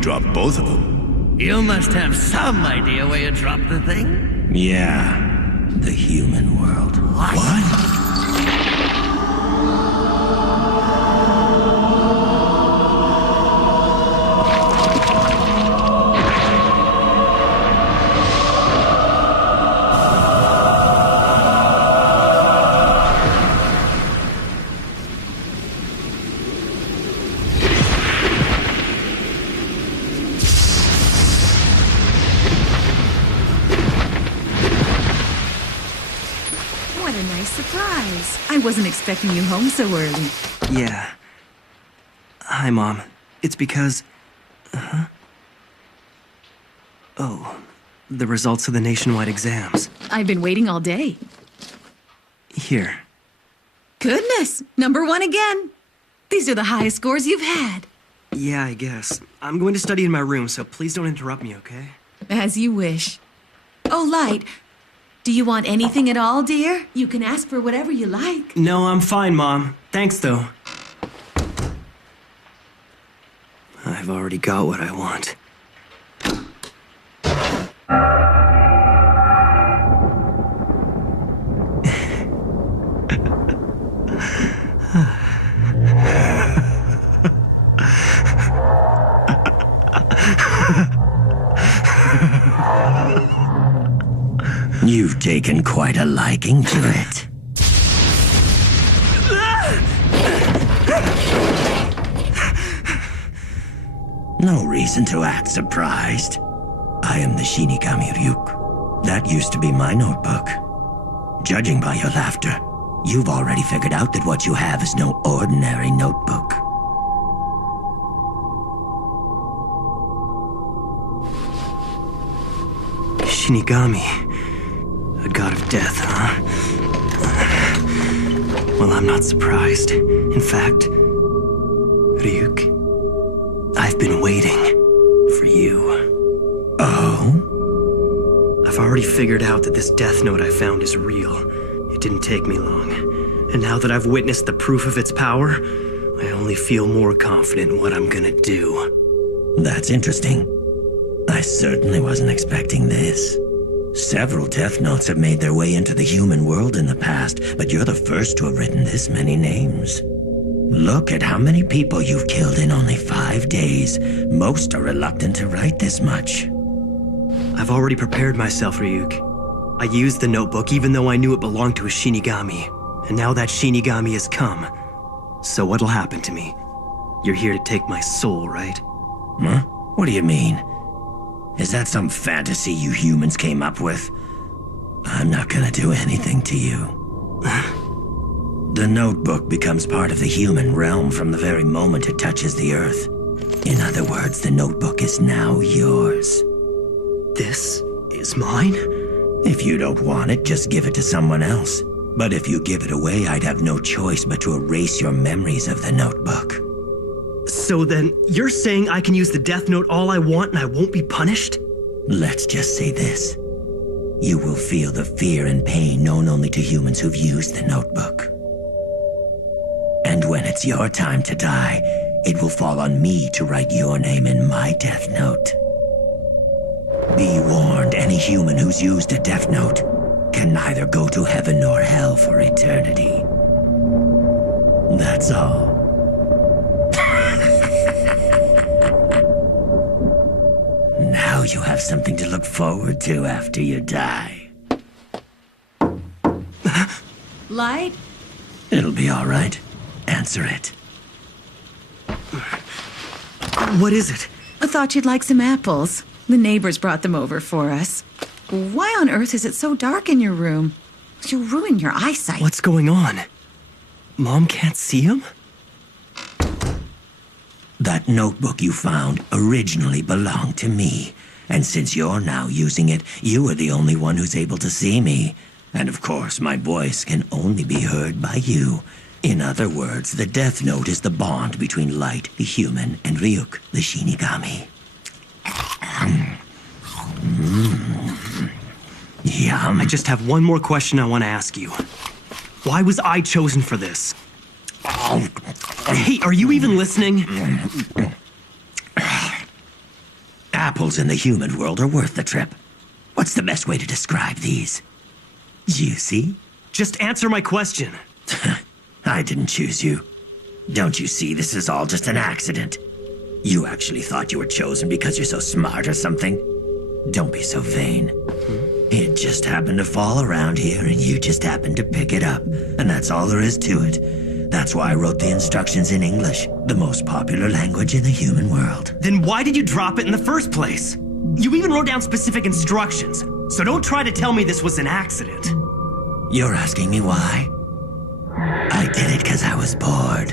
dropped both of them. You must have some idea where you dropped the thing. Yeah, the human world. What? What a nice surprise. I wasn't expecting you home so early. Yeah. Hi, Mom. It's because... Oh, the results of the nationwide exams. I've been waiting all day. Here. Goodness, #1 again. These are the highest scores you've had. Yeah, I guess. I'm going to study in my room, so please don't interrupt me, okay? As you wish. Oh, Light, do you want anything at all, dear? You can ask for whatever you like. No, I'm fine, Mom. Thanks, though. I've already got what I want. You've taken quite a liking to it. No reason to act surprised. I am the Shinigami Ryuk. That used to be my notebook. Judging by your laughter, you've already figured out that what you have is no ordinary notebook. Shinigami. A god of death, huh? Well, I'm not surprised. In fact, Ryuk, I've been waiting for you. Oh? I've already figured out that this death note I found is real. It didn't take me long. And now that I've witnessed the proof of its power, I only feel more confident in what I'm gonna do. That's interesting. I certainly wasn't expecting this. Several Death Notes have made their way into the human world in the past, but you're the first to have written this many names. Look at how many people you've killed in only 5 days. Most are reluctant to write this much. I've already prepared myself, Ryuk. I used the notebook even though I knew it belonged to a Shinigami. And now that Shinigami has come. So what'll happen to me? You're here to take my soul, right? Huh? What do you mean? Is that some fantasy you humans came up with? I'm not gonna do anything to you. The notebook becomes part of the human realm from the very moment it touches the earth. In other words, the notebook is now yours. This is mine? If you don't want it, just give it to someone else. But if you give it away, I'd have no choice but to erase your memories of the notebook. So then, you're saying I can use the Death Note all I want and I won't be punished? Let's just say this. You will feel the fear and pain known only to humans who've used the notebook. And when it's your time to die, it will fall on me to write your name in my Death Note. Be warned, any human who's used a Death Note can neither go to heaven nor hell for eternity. That's all. Now you have something to look forward to after you die. Light? It'll be all right. Answer it. What is it? I thought you'd like some apples. The neighbors brought them over for us. Why on earth is it so dark in your room? You'll ruin your eyesight. What's going on? Mom can't see him? That notebook you found originally belonged to me. And since you're now using it, you are the only one who's able to see me. And of course, my voice can only be heard by you. In other words, the Death Note is the bond between Light, the human, and Ryuk, the Shinigami. Yum. I just have one more question I want to ask you. Why was I chosen for this? Hey, are you even listening? apples in the human world are worth the trip. What's the best way to describe these? Juicy? Just answer my question. I didn't choose you. Don't you see this is all just an accident? You actually thought you were chosen because you're so smart or something? Don't be so vain. It just happened to fall around here and you just happened to pick it up. And that's all there is to it. That's why I wrote the instructions in English, the most popular language in the human world. Then why did you drop it in the first place? You even wrote down specific instructions, so don't try to tell me this was an accident. You're asking me why? I did it because I was bored.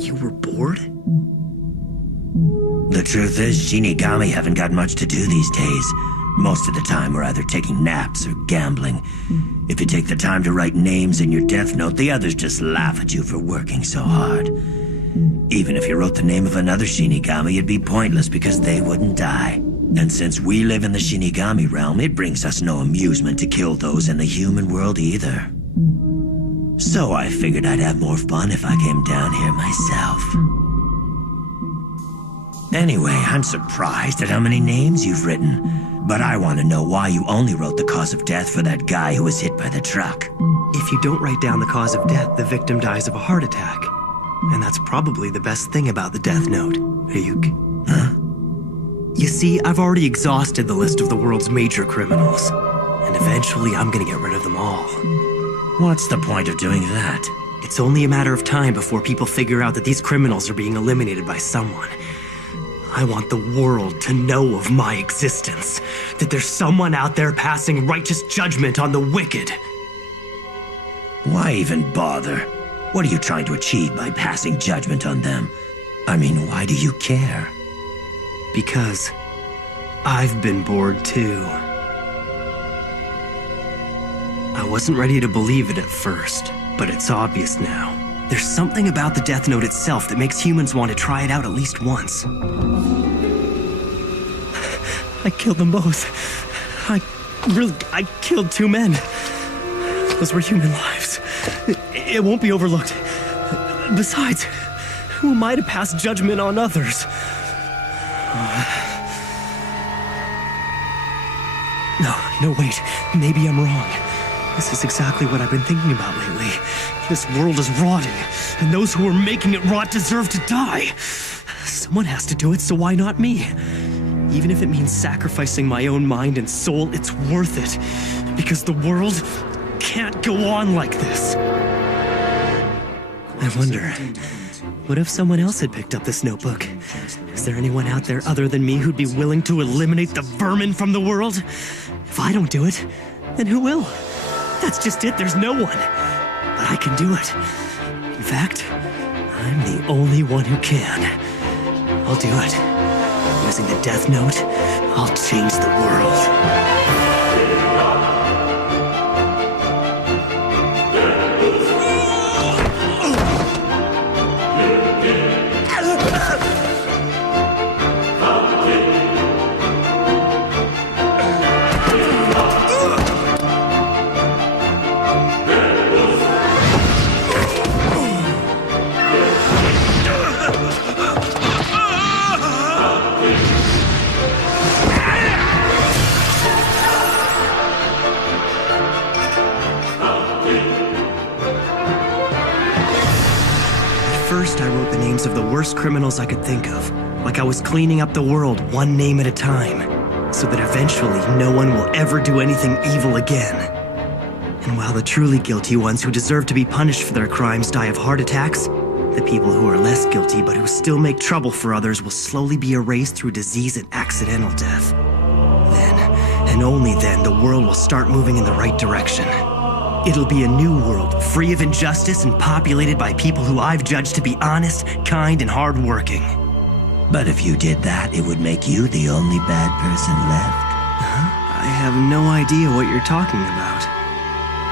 You were bored? The truth is, Shinigami haven't got much to do these days. Most of the time, we're either taking naps or gambling. If you take the time to write names in your death note, the others just laugh at you for working so hard. Even if you wrote the name of another Shinigami, it'd be pointless because they wouldn't die. And since we live in the Shinigami realm, it brings us no amusement to kill those in the human world either. So I figured I'd have more fun if I came down here myself. Anyway, I'm surprised at how many names you've written. But I want to know why you only wrote the cause of death for that guy who was hit by the truck. If you don't write down the cause of death, the victim dies of a heart attack. And that's probably the best thing about the death note, Ryuk. Huh? You see, I've already exhausted the list of the world's major criminals. And eventually I'm gonna get rid of them all. What's the point of doing that? It's only a matter of time before people figure out that these criminals are being eliminated by someone. I want the world to know of my existence. That there's someone out there passing righteous judgment on the wicked. Why even bother? What are you trying to achieve by passing judgment on them? I mean, why do you care? Because I've been bored too. I wasn't ready to believe it at first, but it's obvious now. There's something about the Death Note itself that makes humans want to try it out at least once. I killed them both. I killed two men. Those were human lives. It won't be overlooked. Besides, who am I to pass judgment on others? No, wait. Maybe I'm wrong. This is exactly what I've been thinking about lately. This world is rotting, and those who are making it rot deserve to die. Someone has to do it, so why not me? Even if it means sacrificing my own mind and soul, it's worth it. Because the world can't go on like this. I wonder, what if someone else had picked up this notebook? Is there anyone out there other than me who'd be willing to eliminate the vermin from the world? If I don't do it, then who will? That's just it, there's no one. But I can do it. In fact, I'm the only one who can. I'll do it. Using the Death Note, I'll change the world. First, I wrote the names of the worst criminals I could think of, like I was cleaning up the world one name at a time, so that eventually no one will ever do anything evil again. And while the truly guilty ones who deserve to be punished for their crimes die of heart attacks, the people who are less guilty but who still make trouble for others will slowly be erased through disease and accidental death. Then, and only then, the world will start moving in the right direction. It'll be a new world, free of injustice and populated by people who I've judged to be honest, kind, and hardworking. But if you did that, it would make you the only bad person left. I have no idea what you're talking about.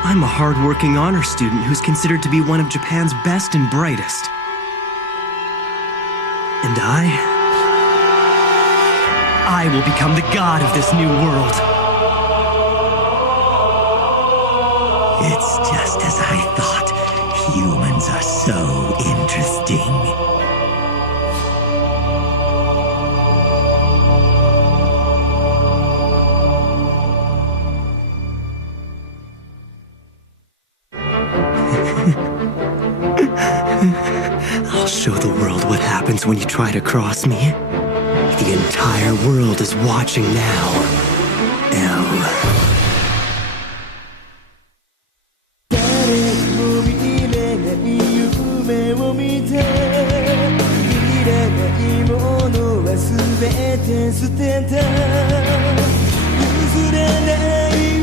I'm a hardworking honor student who's considered to be one of Japan's best and brightest. And I will become the god of this new world. It's just as I thought. Humans are so interesting. happens when you try to cross me. The entire world is watching now. L. 誰も見れない夢を見ていらないものは全て捨てた譲れない